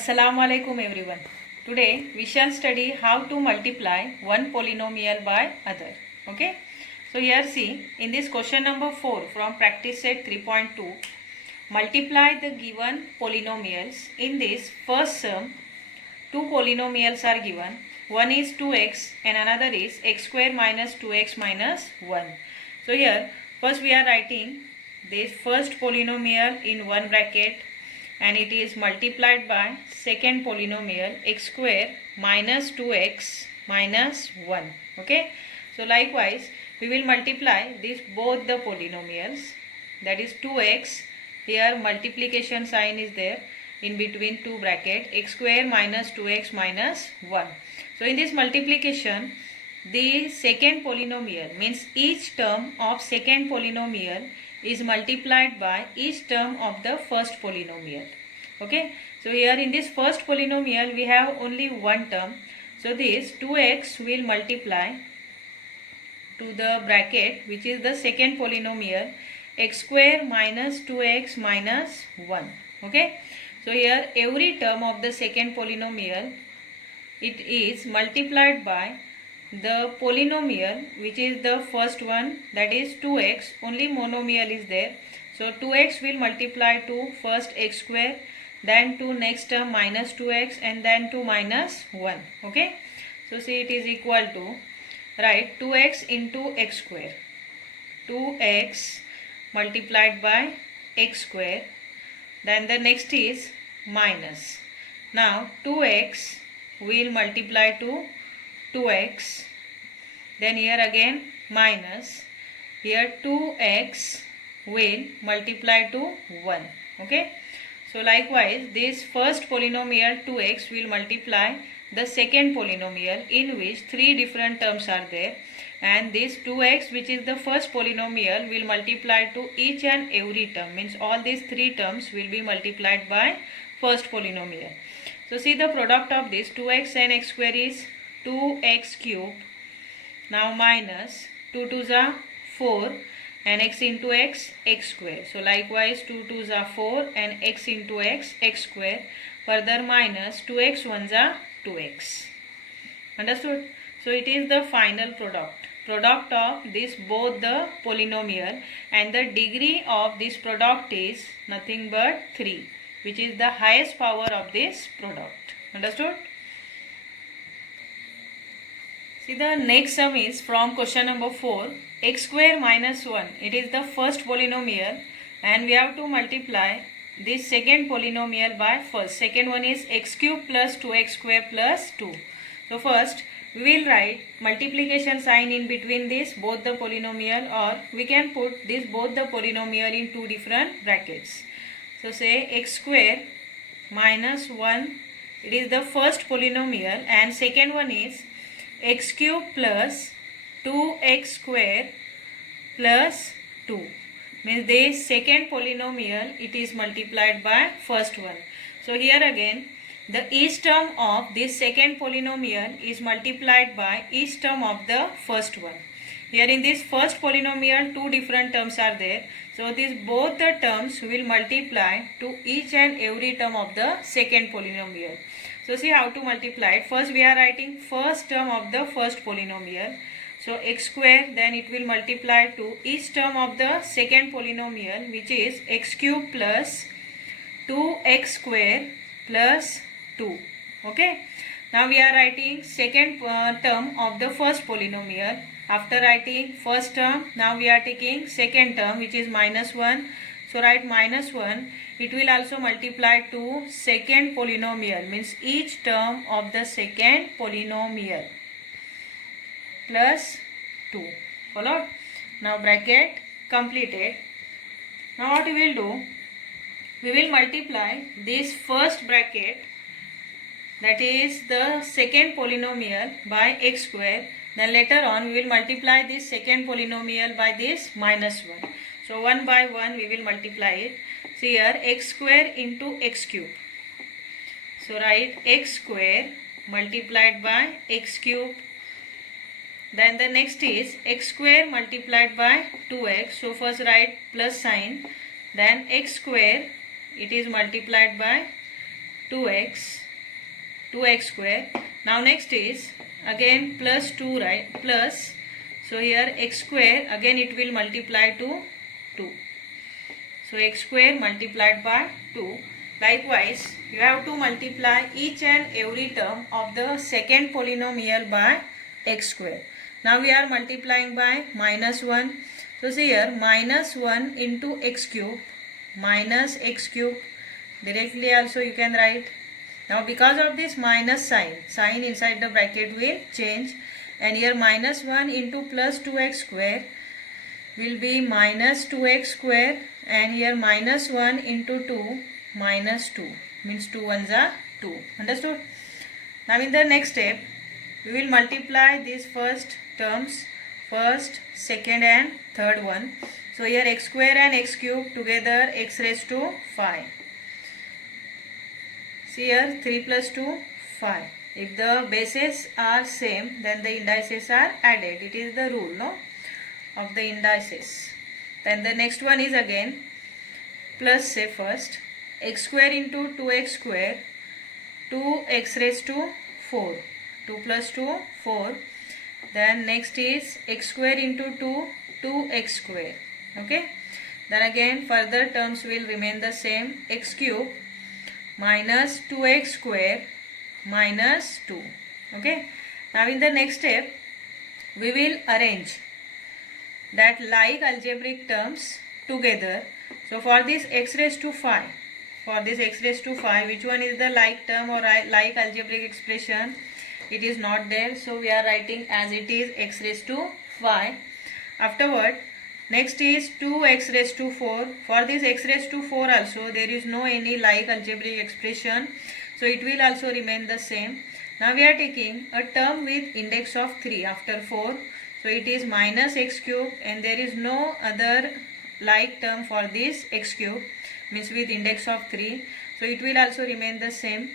Assalamu alaikum everyone. Today we shall study how to multiply one polynomial by other. Okay. So here see in this question number 4 from practice set 3.2, multiply the given polynomials. In this first sum, two polynomials are given. One is 2x and another is x square minus 2x minus 1. So here first we are writing this first polynomial in one bracket and it is multiplied by second polynomial x square minus 2x minus 1. Okay. So likewise we will multiply this both the polynomials, that is 2x, here multiplication sign is there in between two bracket, x square minus 2x minus 1. So in this multiplication the second polynomial means each term of second polynomial is multiplied by each term of the first polynomial. Okay. So here in this first polynomial we have only one term. So this 2x will multiply to the bracket which is the second polynomial x square minus 2x minus 1. Okay. So here every term of the second polynomial it is multiplied by the polynomial which is the first one, that is 2x, only monomial is there. So 2x will multiply to first x square, then to next term minus 2x and then to minus 1. Okay. So see it is equal to, right, 2x into x square, 2x multiplied by x square, then the next is minus. Now 2x will multiply to 2x, then here again minus, here 2x will multiply to 1. Okay. So likewise this first polynomial 2x will multiply the second polynomial in which three different terms are there, and this 2x which is the first polynomial will multiply to each and every term, means all these three terms will be multiplied by first polynomial. So see the product of this 2x and x square is 2x cube. Now minus 2 2s are 4 and x into x, x square. So likewise 2 2s are 4 and x into x, x square. Further minus 2x 1s are 2x. Understood? So it is the final product of this both the polynomial, and the degree of this product is nothing but 3, which is the highest power of this product. Understood? See the next sum is from question number 4, x square minus 1. It is the first polynomial and we have to multiply this second polynomial by first. Second one is x cube plus 2x square plus 2. So first we will write multiplication sign in between this both the polynomial, or we can put this both the polynomial in two different brackets. So say x square minus 1, it is the first polynomial, and second one is x cube plus 2x square plus 2, means the second polynomial it is multiplied by first one. So here again the each term of this second polynomial is multiplied by each term of the first one. Here in this first polynomial two different terms are there. So these both the terms will multiply to each and every term of the second polynomial. So see how to multiply. First we are writing first term of the first polynomial. So x square, then it will multiply to each term of the second polynomial which is x cube plus 2x square plus 2. Okay. Now we are writing second term of the first polynomial. After writing first term, now we are taking second term which is minus 1. So write minus 1. It will also multiply to second polynomial, means each term of the second polynomial plus 2. Followed? Now bracket completed. Now what we will do? We will multiply this first bracket, that is the second polynomial, by x square. Then later on we will multiply this second polynomial by this minus 1. So one by one we will multiply it. See here x square into x cube. So write x square multiplied by x cube. Then the next is x square multiplied by 2x. So first write plus sign. Then x square it is multiplied by 2x square. Now next is again plus 2, right? Plus, so here x square, again it will multiply to 2. So x square multiplied by 2. Likewise, you have to multiply each and every term of the second polynomial by x square. Now we are multiplying by minus 1. So see here, minus 1 into x cube minus x cube. Directly also you can write. Now because of this minus sign inside the bracket will change, and here minus 1 into plus 2x square will be minus 2x square, and here minus 1 into 2 minus 2, means 2 ones are 2. Understood? Now in the next step we will multiply these first terms, first, second and third one. So here x square and x cube together, x raised to 5. See here, 3 plus 2, 5. If the bases are same, then the indices are added. It is the rule, no, of the indices. Then the next one is again plus, say first, x square into 2x square, 2x raised to 4. 2 plus 2, 4. Then next is x square into 2, 2x square. Okay. Then again further terms will remain the same. X cube minus 2x square minus 2. Okay. Now in the next step we will arrange that like algebraic terms together. So for this x raised to 5, which one is the like term or like algebraic expression? It is not there, so we are writing as it is, x raised to 5. Afterward, next is 2x raised to 4. For this x raised to 4 also there is no any like algebraic expression, so it will also remain the same. Now we are taking a term with index of 3 after 4, so it is minus x cube, and there is no other like term for this x cube, means with index of 3, so it will also remain the same.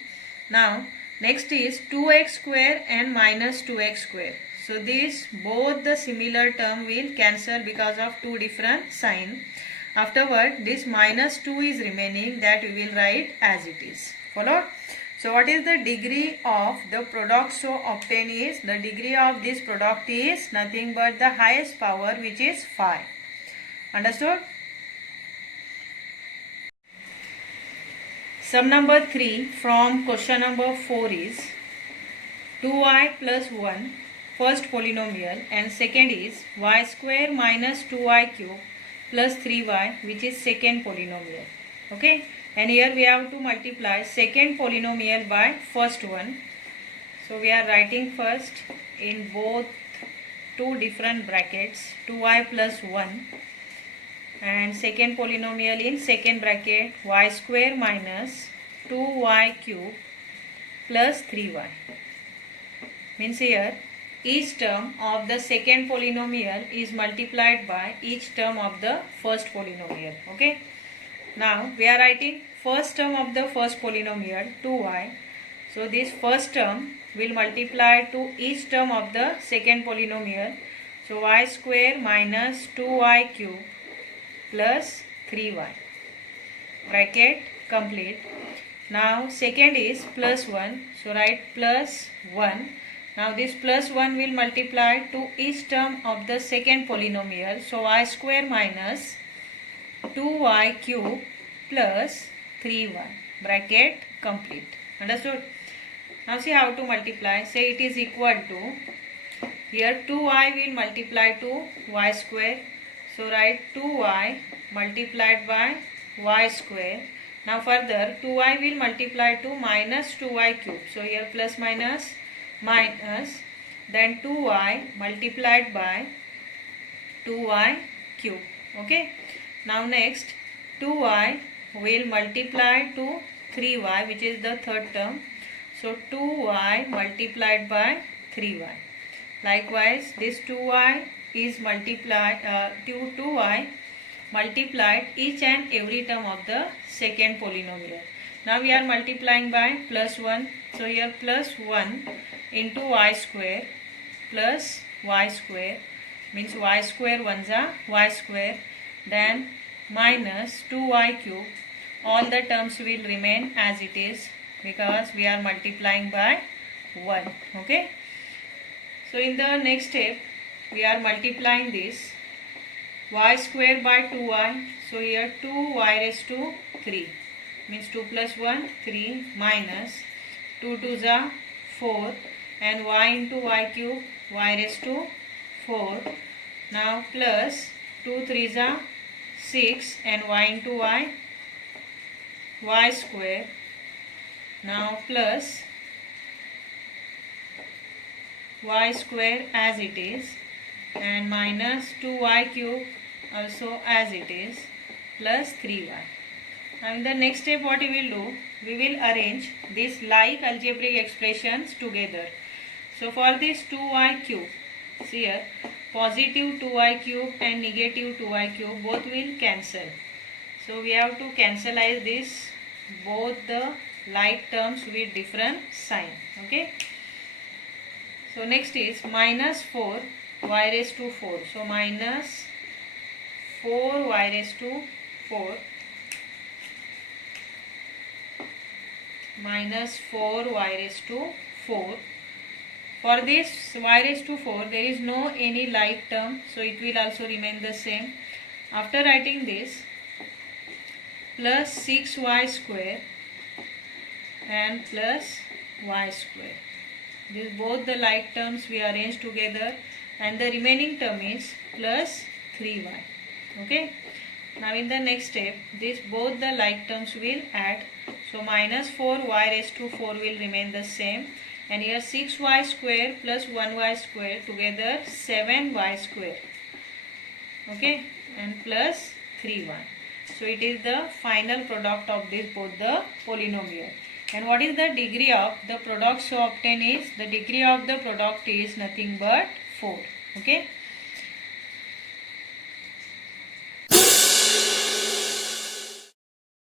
Now next is 2x square and minus 2x square. So this both the similar term will cancel because of two different sign. Afterward this minus 2 is remaining, that we will write as it is. Follow? So what is the degree of the product so obtained is, the degree of this product is nothing but the highest power, which is 5. Understood? Sum number 3 from question number 4 is 2y plus 1 first polynomial, and second is y square minus 2y cube plus 3y, which is second polynomial. Okay, and here we have to multiply second polynomial by first one. So we are writing first in both two different brackets 2y plus 1, and second polynomial in second bracket y square minus 2y cube plus 3y. Means here each term of the second polynomial is multiplied by each term of the first polynomial. Okay. Now we are writing first term of the first polynomial 2y. So this first term will multiply to each term of the second polynomial. So y square minus 2y cube plus 3y. Bracket complete. Now second is plus 1. So write plus 1. Now this plus 1 will multiply to each term of the second polynomial. So y square minus 2y cube plus 3y. Bracket complete. Understood? Now see how to multiply. Say it is equal to, here 2y will multiply to y square. So write 2y multiplied by y square. Now further 2y will multiply to minus 2y cube. So here plus minus minus, then 2y multiplied by 2y cube. Okay. Now next 2y will multiply to 3y, which is the third term. So 2y multiplied by 3y. Likewise this 2y is multiplied 2y multiplied each and every term of the second polynomial. Now we are multiplying by plus 1. So here plus 1 into y square plus y square, means y square ones are y square, then minus 2y cube. All the terms will remain as it is. because we are multiplying by 1. Okay. So in the next step we are multiplying this y square by 2y. So here 2y raised to 3 means 2 plus 1 3 minus 2 2s are 4 and y into y cube y raised to 4. Now plus 2 3s are 6 and y into y square. Now plus y square as it is and minus 2y cube also as it is plus 3y. Now in the next step what we will do, we will arrange these like algebraic expressions together. So for this 2y cube, see here positive 2y cube and negative 2y cube both will cancel. So we have to cancelize this both the like terms with different sign. Okay. So next is minus 4 y raised to 4. So minus 4 y raised to 4 minus 4 y raised to 4. For this y raised to 4 there is no any like term, so it will also remain the same. After writing this plus 6y square and plus y square. This both the like terms we arrange together and the remaining term is plus 3y. Okay. Now in the next step this both the like terms will add. So minus 4y raised to 4 will remain the same and here 6y square plus 1y square together 7y square. Okay, and plus 3y. So it is the final product of this both the polynomial. And what is the degree of the product so obtained is, the degree of the product is nothing but 4. Okay.